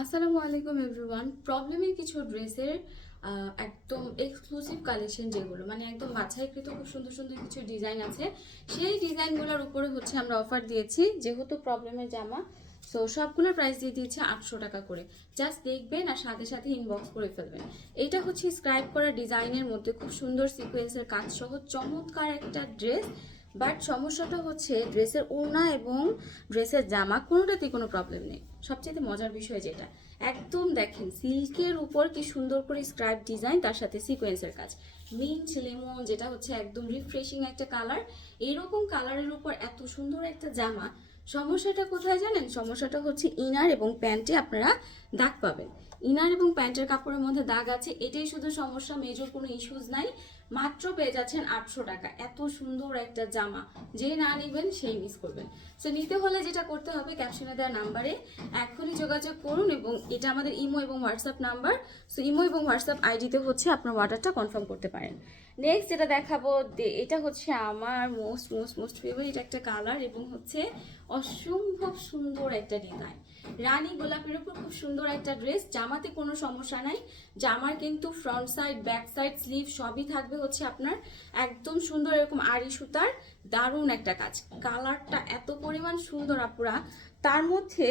আসসালামু আলাইকুম এভরিওয়ান। প্রবলেমের কিছু ড্রেসের একদম এক্সক্লুসিভ কালেকশন যেগুলো মানে একদম বাছাইকৃত খুব সুন্দর সুন্দর কিছু ডিজাইন আছে। সেই ডিজাইনগুলোর উপরে হচ্ছে আমরা অফার দিয়েছি, যেহেতু প্রবলেমের জামা সো সবগুলোর প্রাইস দিয়ে দিয়েছে আটশো টাকা করে। জাস্ট দেখবেন আর সাথে সাথে ইনবক্স করে ফেলবেন। এটা হচ্ছে স্ক্রাইব করা ডিজাইনের মধ্যে খুব সুন্দর সিকোয়েন্সের কাজ সহ চমৎকার একটা ড্রেস বাট সমস্যাটা হচ্ছে ড্রেসের ওড়না এবং ড্রেসের জামা কোনোটাতেই কোনো প্রবলেম নেই। সবচেয়ে মজার বিষয় যেটা, একদম দেখেন সিল্কের উপর কি সুন্দর করে স্ক্রাইব ডিজাইন তার সাথে সিকোয়েন্সের কাজ। মিন্ট, লেমন, যেটা হচ্ছে একদম রিফ্রেশিং একটা কালার এরকম কালারের উপর এত সুন্দর একটা জামা, সমস্যাটা কোথায় জানেন? সমস্যাটা হচ্ছে ইনার এবং প্যান্টে আপনারা দাগ পাবেন। ইনার এবং প্যান্টের কাপড়ের মধ্যে দাগ আছে, এটাই শুধু সমস্যা মেজর কোনো ইস্যুজ নাই। মাত্র পেয়ে যাচ্ছেন আটশো টাকা। এত সুন্দর একটা জামা। যে না নেবেন, সেই মিস করবেন। সো নিতে হলে যেটা করতে হবে ক্যাপশনে দেওয়া নাম্বারে এখনই যোগাযোগ করুন এবং এটা আমাদের ইমো এবং হোয়াটসঅ্যাপ নাম্বার সো ইমো এবং হোয়াটসঅ্যাপ আইডিতে হচ্ছে আপনার অর্ডারটা কনফার্ম করতে পারেন। নেক্সট যেটা দেখাবো এটা হচ্ছে আমার মোস্ট মোস্ট মোস্ট ফেভারিট একটা কালার এবং হচ্ছে অসম্ভব সুন্দর একটা ডিজাইন রানী গোলাপের উপর খুব সুন্দর একটা ড্রেস, জামাতে কোনো সমস্যা নাই। জামার কিন্তু front side back side sleeve সবই থাকবে হচ্ছে আপনার একদম সুন্দর এরকম আড়ি সুতার, দারুণ একটা কাজ। কালারটা এত পরিমাণ সুন্দর আপুরা। তার মধ্যে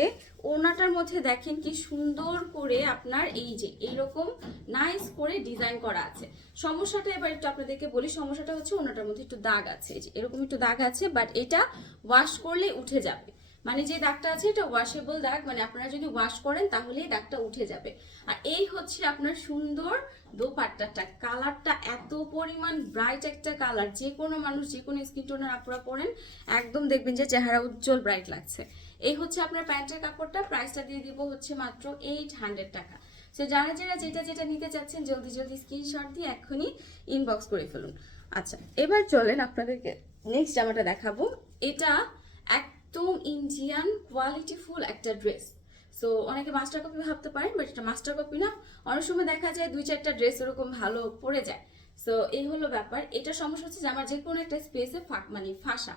ওনাটার মধ্যে দেখেন কি সুন্দর করে আপনার এই যে, এইরকম নাইস করে ডিজাইন করা আছে। সমস্যাটা এবার একটু আপনাদেরকে বলি, সমস্যাটা হচ্ছে ওনাটার মধ্যে একটু দাগ আছে। এরকম একটু দাগ আছে বাট এটা ওয়াশ করলে উঠে যাবে। মানে যে দাগটা আছে, এটা ওয়াশেবল দাগ। মানে আপনারা যদি ওয়াশ করেন, তাহলেই দাগটা উঠে যাবে। আর এই হচ্ছে আপনার সুন্দর দোপাট্টাটা। কালারটা এত পরিমাণ ব্রাইট একটা কালার যে কোনো মানুষ, যে কোনো স্কিন টোনার আপনারা পরেন, একদম দেখবেন যে চেহারা উজ্জ্বল ব্রাইট লাগছে। এই হচ্ছে আপনার প্যান্টের কাপড়টা। প্রাইসটা দিয়ে দিব হচ্ছে মাত্র এইট হান্ড্রেড টাকা। সো যারা যারা যেটা যেটা নিতে চাচ্ছেন, জলদি জলদি স্ক্রিনশট দিয়ে এক্ষুনি ইনবক্স করে ফেলুন। আচ্ছা এবার চলেন আপনাদেরকে নেক্সট জামাটা দেখাবো। এটা একদম ইন্ডিয়ান কোয়ালিটিফুল একটা ড্রেস সো অনেকে মাস্টার কপি ভাবতে পারেন বাট এটা মাস্টার কপি না। অনেক সময় দেখা যায় দুই চারটা ড্রেস ওরকম ভালো পড়ে যায়। সো এই হলো ব্যাপার। এটা সমস্যা হচ্ছে যে আমার যে কোনো একটা স্পেসে ফাঁক মানে ফাঁসা।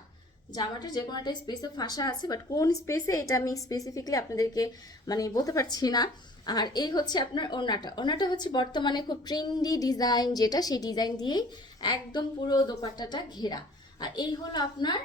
জামাটা যে কোনো একটা স্পেসে ফাঁসা আছে বাট কোন স্পেসে এটা আমি স্পেসিফিকলি আপনাদেরকে মানে বলতে পারছি না। আর এই হচ্ছে আপনার ওনাটা ওনাটা হচ্ছে বর্তমানে খুব ট্রেন্ডি ডিজাইন যেটা, সেই ডিজাইন দিয়েই একদম পুরো দোপাট্টাটা ঘেরা। আর এই হলো আপনার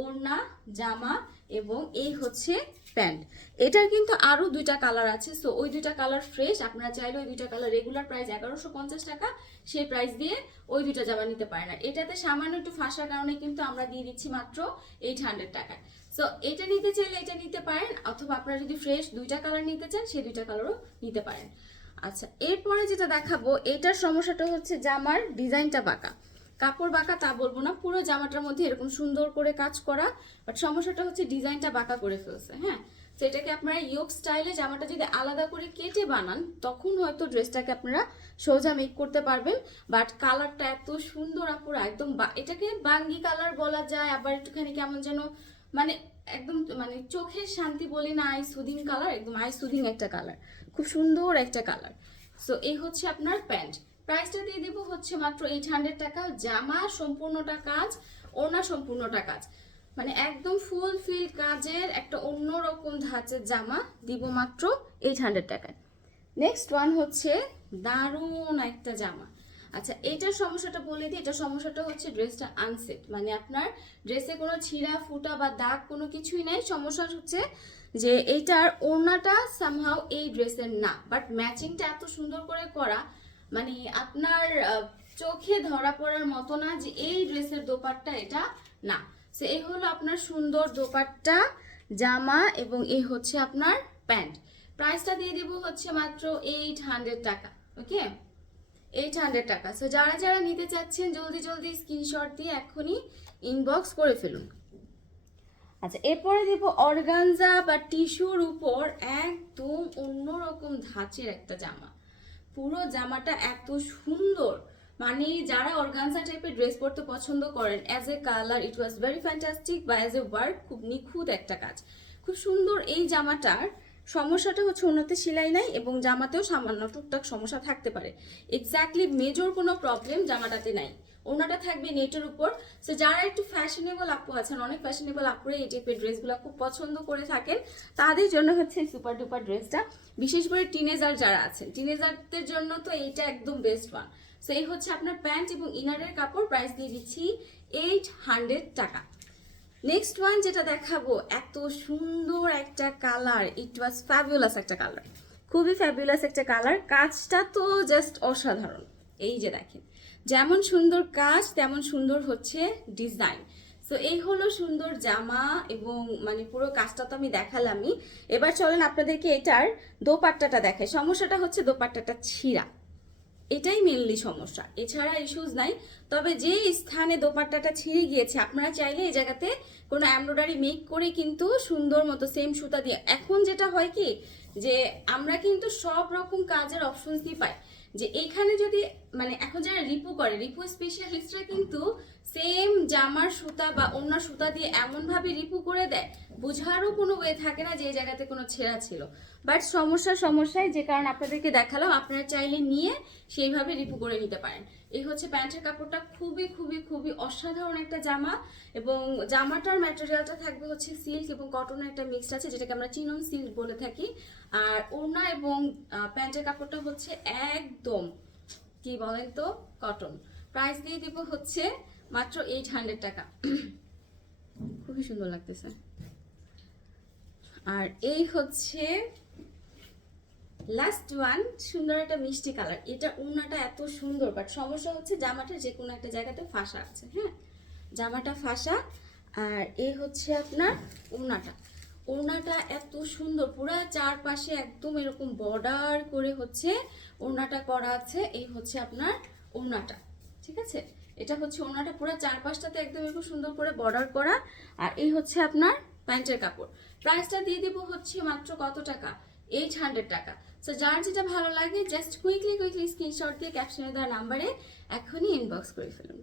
ওড়না, জামা এবং এই হচ্ছে প্যান্ট। এটার কিন্তু আরও দুইটা কালার আছে সো ওই দুইটা কালার ফ্রেশ আপনারা চাইলে ওই দুইটা কালার রেগুলার প্রাইস এগারোশো পঞ্চাশ টাকা, সেই প্রাইস দিয়ে ওই দুইটা জামা নিতে পারেন। আর এটাতে সামান্য একটু ফাঁসার কারণে কিন্তু আমরা দিয়ে দিচ্ছি মাত্র এইট হান্ড্রেড টাকায়। সো এটা নিতে চাইলে এটা নিতে পারেন, অথবা আপনারা যদি ফ্রেশ দুইটা কালার নিতে চান, সেই দুইটা কালারও নিতে পারেন। আচ্ছা এরপরে যেটা দেখাবো, এটার সমস্যাটা হচ্ছে জামার ডিজাইনটা বাঁকা। কাপড় বাঁকা তা বলব না, পুরো জামাটার মধ্যে এরকম সুন্দর করে কাজ করা বাট সমস্যাটা হচ্ছে ডিজাইনটা বাঁকা করে ফেলছে হ্যাঁ? তো এটাকে আপনারা ইয়োগ স্টাইলে জামাটা যদি আলাদা করে কেটে বানান, তখন হয়তো ড্রেসটাকে আপনারা সোজা মেক করতে পারবেন বাট কালারটা এত সুন্দর আপুরা, একদম এটাকে বাঙ্গি কালার বলা যায়, আবার একটুখানি কেমন যেন মানে একদম মানে চোখের শান্তি বলি না আই সুদিং কালার, একদম আই সুদিং একটা কালার, খুব সুন্দর একটা কালার। সো এই হচ্ছে আপনার প্যান্ট। প্রাইসটা দিয়ে দিব হচ্ছে মাত্র এইট হান্ড্রেড টাকা। জামা সম্পূর্ণটা কাজ ওনা সম্পূর্ণটা কাজ। মানে একদম ফুল ফিল কাজের একটা অন্যরকম ধাঁচের জামা দিব মাত্র এইট হান্ড্রেড টাকায়। নেক্সট ওয়ান হচ্ছে দারুণ একটা জামা। আচ্ছা এইটার সমস্যাটা বলে দিই এটা সমস্যাটা হচ্ছে ড্রেসটা আনসেট মানে আপনার ড্রেসে কোনো ছিঁড়া, ফুটা বা দাগ কোনো কিছুই নেই। সমস্যা হচ্ছে যে এইটার ওড়নাটা সামহাও এই ড্রেসের না। বাট ম্যাচিংটা এত সুন্দর করে করা মানে আপনার চোখে ধরা পড়ার মতো না যে এই ড্রেসের দোপাট্টা এটা না। সে এই হলো আপনার সুন্দর দোপাট্টা, জামা এবং এই হচ্ছে আপনার প্যান্ট। প্রাইসটা দিয়ে দিব হচ্ছে মাত্র এইট হান্ড্রেড টাকা ওকে এইট হান্ড্রেড টাকা। সো যারা যারা নিতে চাচ্ছেন, জলদি জলদি স্ক্রিনশট দিয়ে এখনই ইনবক্স করে ফেলুন। আচ্ছা এরপরে দিব অর্গানজা বা টিস্যুর উপর একদম অন্যরকম ধাঁচের একটা জামা। পুরো জামাটা এত সুন্দর। মানে যারা অর্গানসা টাইপের ড্রেস পরতে পছন্দ করেন as a colour it was very fantastic বা অ্যাজ এ ওয়ার্ক খুব নিখুঁত একটা কাজ। খুব সুন্দর এই জামাটার। সমস্যাটা হচ্ছে ওনাতে সেলাই নাই এবং জামাতেও সামান্য টুকটাক সমস্যা থাকতে পারে। এক্স্যাক্টলি মেজর কোনো প্রবলেম জামাটাতে নাই। ওনাটা থাকবে নেটের উপর। সো যারা একটু ফ্যাশনেবল আপু আছেন, অনেক ফ্যাশনেবল আপুরে এই টাইপের ড্রেসগুলো খুব পছন্দ করে থাকেন, তাদের জন্য হচ্ছে সুপার ডুপার ড্রেসটা বিশেষ করে টিনেজার যারা আছেন টিনেজারদের জন্য তো এইটা একদম বেস্ট ওয়ান সো এই হচ্ছে আপনার প্যান্ট এবং ইনারের কাপড় প্রাইস দিয়ে দিচ্ছি এইট হান্ড্রেড টাকা। নেক্সট ওয়ান যেটা দেখাবো, এত সুন্দর একটা কালার ইট ওয়াজ ফ্যাবুলাস একটা কালার খুবই ফ্যাবুলাস একটা কালার কাজটা তো জাস্ট অসাধারণ। এই যে দেখেন যেমন সুন্দর কাজ, তেমন সুন্দর হচ্ছে ডিজাইন সো এই হলো সুন্দর জামা এবং মানে পুরো কাজটা তো আমি দেখালামই। এবার চলেন আপনাদেরকে এটার দোপাট্টাটা দেখাই। সমস্যাটা হচ্ছে দোপাট্টাটা ছিঁড়া। এটাই মেনলি সমস্যা। এছাড়া ইস্যুজ নাই। তবে যে স্থানে দোপাট্টাটা ছিঁড়ে গিয়েছে, আপনারা চাইলে এই জায়গাতে কোনো এমব্রয়ডারি মেক করে কিন্তু সুন্দর মতো সেম সুতা দিয়ে এখন যেটা হয় কি, যে আমরা কিন্তু সব রকম কাজের অপশনসই পাই। যে এইখানে যদি মানে এখন যারা রিপু করে রিপু স্পেশালিস্টরা কিন্তু সেম জামার সুতা বা অন্য সুতা দিয়ে এমনভাবে রিপু করে দেয়, বোঝারও কোনো ওয়ে থাকে না যে এই জায়গাতে কোনো ছেঁড়া ছিল। বাট সমস্যা সমস্যায় যে কারণ আপনাদেরকে দেখালাম, আপনারা চাইলে নিয়ে সেইভাবে রিপু করে নিতে পারেন। এই হচ্ছে প্যান্টের কাপড়টা, খুবই খুবই খুবই অসাধারণ একটা জামা এবং জামাটার ম্যাটেরিয়ালটা থাকবে হচ্ছে সিল্ক এবং কটনের একটা মিক্সড আছে, যেটাকে আমরা চিনন সিল্ক বলে থাকি। আর ওড়না এবং প্যান্টের কাপড়টা হচ্ছে একদম, কি বলেন তো কটন প্রাইস দিয়ে দিব হচ্ছে মাত্র এইট হান্ড্রেড টাকা। খুবই সুন্দর লাগতেছে। আর এই হচ্ছে লাস্ট ওয়ান সুন্দর একটা মিষ্টি কালার। এটা উন্নাটা এত সুন্দর বাট সমস্যা হচ্ছে জামাটা যে কোনো একটা জায়গাতে ফাঁসা আছে হ্যাঁ? জামাটা ফাঁসা, আর এই হচ্ছে আপনার উন্নাটা ওড়নাটা এত সুন্দর, পুরো চারপাশে একদম এরকম বর্ডার করে হচ্ছে ওড়নাটা করা আছে। এই হচ্ছে আপনার ওড়নাটা ঠিক আছে? এটা হচ্ছে ওনাটা পুরো চারপাশটাতে একদম এরকম সুন্দর করে বর্ডার করা। আর এই হচ্ছে আপনার প্যান্টের কাপড়। প্রাইসটা দিয়ে দিব হচ্ছে মাত্র কত টাকা? এইট হান্ড্রেড টাকা। সো যার যেটা ভালো লাগে জাস্ট কুইকলি কুইকলি স্ক্রিনশট দিয়ে ক্যাপশনে দেওয়ার নাম্বারে এখনই ইনবক্স করে ফেলুন।